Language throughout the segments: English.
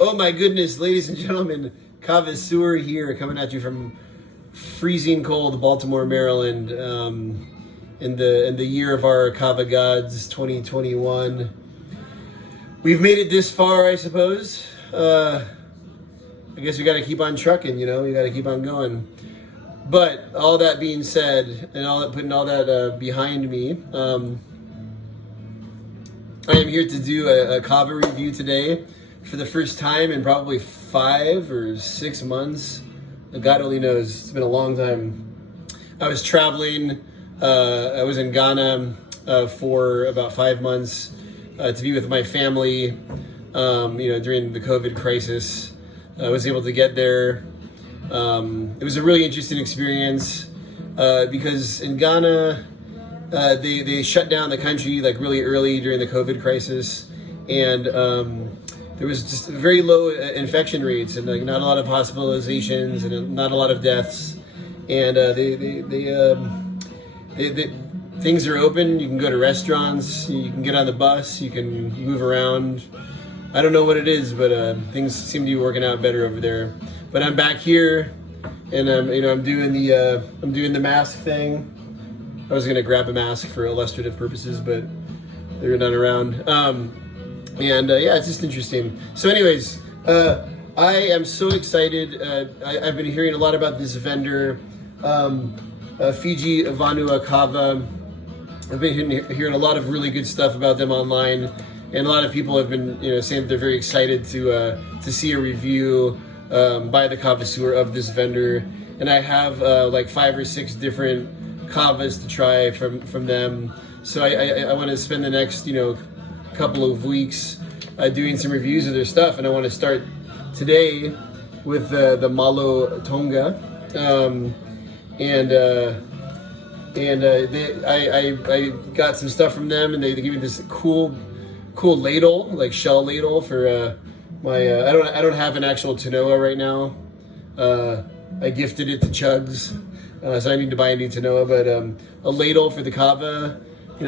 Oh my goodness, ladies and gentlemen, Kava here, coming at you from freezing cold Baltimore, Maryland, in the year of our Kava gods, 2021. We've made it this far, I suppose. I guess we got to keep on trucking, we got to keep on going. But all that being said, and putting all that behind me, I am here to do a Kava review today for the first time in probably 5 or 6 months. God only knows. It's been a long time. I was traveling. I was in Ghana for about 5 months to be with my family. During the COVID crisis, I was able to get there. It was a really interesting experience because in Ghana, they shut down the country like really early during the COVID crisis, and there was just very low infection rates and like not a lot of hospitalizations and not a lot of deaths. And things are open. You can go to restaurants. You can get on the bus. You can move around. I don't know what it is, but things seem to be working out better over there. But I'm back here, and I'm doing the mask thing. I was gonna grab a mask for illustrative purposes, but they're not around. It's just interesting. So anyways, I am so excited. I've been hearing a lot about this vendor, Fiji, Vanua, Kava. I've been hearing a lot of really good stuff about them online, and a lot of people have been saying that they're very excited to see a review by the Kava of this vendor. And I have like 5 or 6 different Kavas to try from them. So I want to spend the next couple of weeks doing some reviews of their stuff, and I want to start today with the Malo Tonga, I got some stuff from them, and they gave me this cool ladle, like shell ladle for my I don't have an actual Tanoa right now. I gifted it to Chugs. So I need to buy a new Tanoa, but a ladle for the Kava,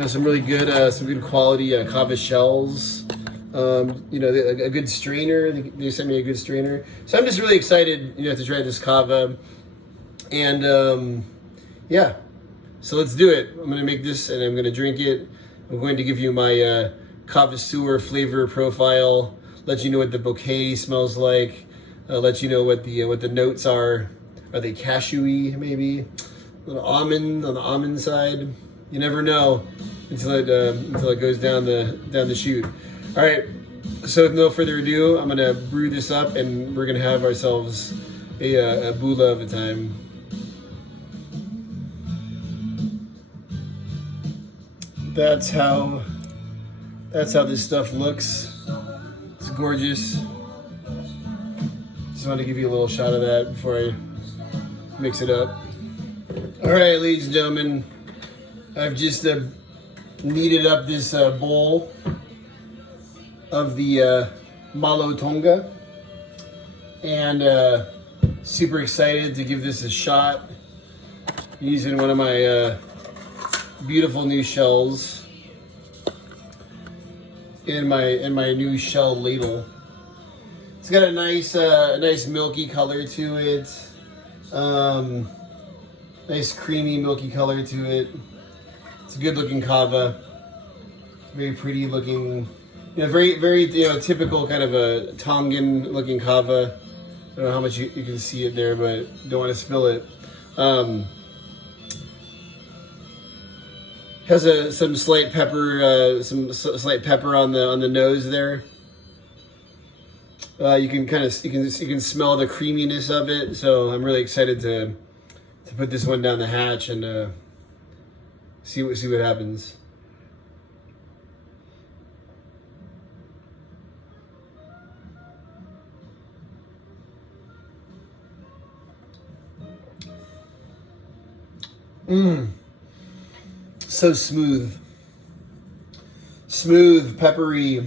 some really good, some good quality Kava shells, a good strainer. They sent me a good strainer. So I'm just really excited, to try this Kava. And so let's do it. I'm gonna make this and I'm gonna drink it. I'm going to give you my Kava flavor profile, let you know what the bouquet smells like, let you know what the notes are. Are they cashewy, maybe? A little almond on the almond side. You never know until it goes down the chute. All right. So with no further ado, I'm gonna brew this up, and we're gonna have ourselves a bula of a time. That's how this stuff looks. It's gorgeous. Just want to give you a little shot of that before I mix it up. All right, ladies and gentlemen, I've just kneaded up this bowl of the Malo Tonga, and super excited to give this a shot using one of my beautiful new shells in my new shell ladle. It's got a nice milky color to it. Nice creamy milky color to it. It's a good looking Kava. Very pretty looking, very typical kind of a Tongan looking Kava. I don't know how much you can see it there, but don't want to spill it. Has some slight pepper, slight pepper on the nose there. You can smell the creaminess of it, so I'm really excited to put this one down the hatch and see what happens. So smooth, peppery.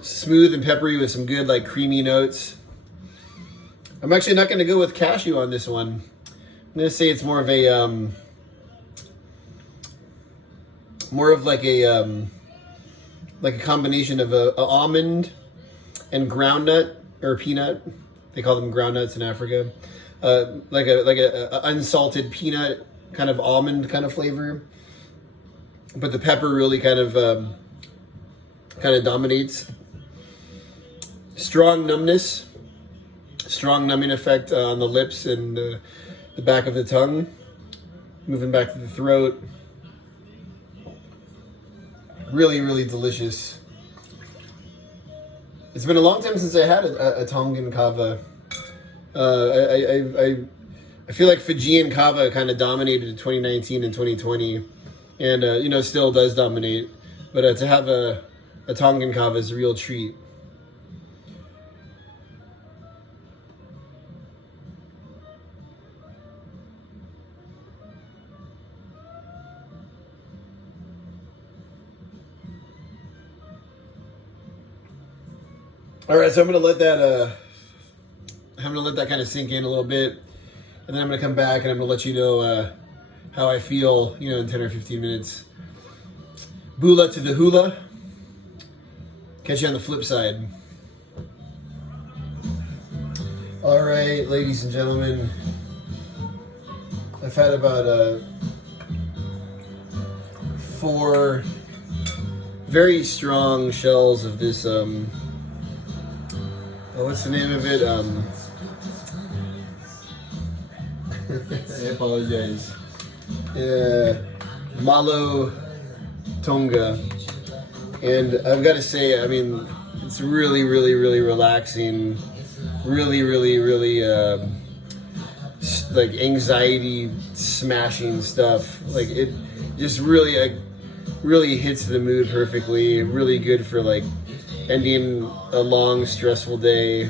Smooth and peppery with some good like creamy notes. I'm actually not going to go with cashew on this one. I'm going to say it's more of a like a combination of a almond and groundnut or peanut. They call them groundnuts in Africa. Like a unsalted peanut kind of almond kind of flavor, but the pepper really kind of dominates. Strong numbness, strong numbing effect on the lips and the back of the tongue, moving back to the throat. Really, really delicious. It's been a long time since I had a Tongan Kava. I feel like Fijian Kava kind of dominated in 2019 and 2020, and still does dominate. But to have a Tongan Kava is a real treat. All right, so I'm gonna let that kind of sink in a little bit, and then I'm gonna come back and I'm gonna let you know how I feel, in 10 or 15 minutes. Bula to the hula. Catch you on the flip side. All right, ladies and gentlemen, I've had about 4 very strong shells of this. What's the name of it? I apologize. Malo, Tonga. And I've got to say, I mean, it's really, really, really relaxing. Really, really, really, like anxiety smashing stuff. Like it just really, really hits the mood perfectly. Really good for like ending a long, stressful day.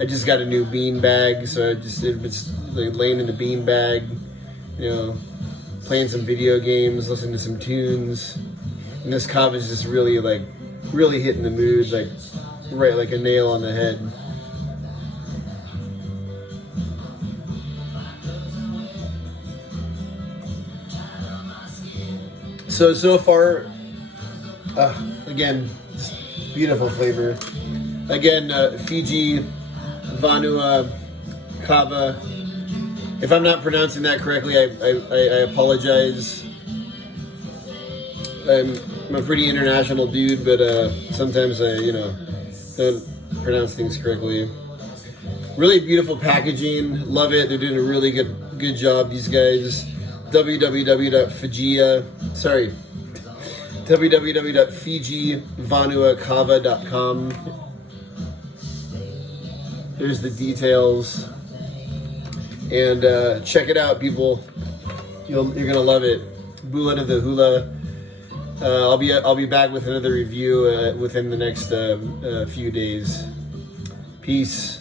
I just got a new bean bag, so it's like laying in the bean bag, playing some video games, listening to some tunes. And this Kava is just really hitting the mood, right like a nail on the head. So far, again, beautiful flavor. Again, Fiji, Vanua, Kava. If I'm not pronouncing that correctly, I apologize. I'm a pretty international dude, but sometimes I, don't pronounce things correctly. Really beautiful packaging. Love it. They're doing a really good job, these guys. www.fijivanuakava.com. There's the details, and check it out, people. You're gonna love it. Bula to the hula. I'll be back with another review within the next few days. Peace.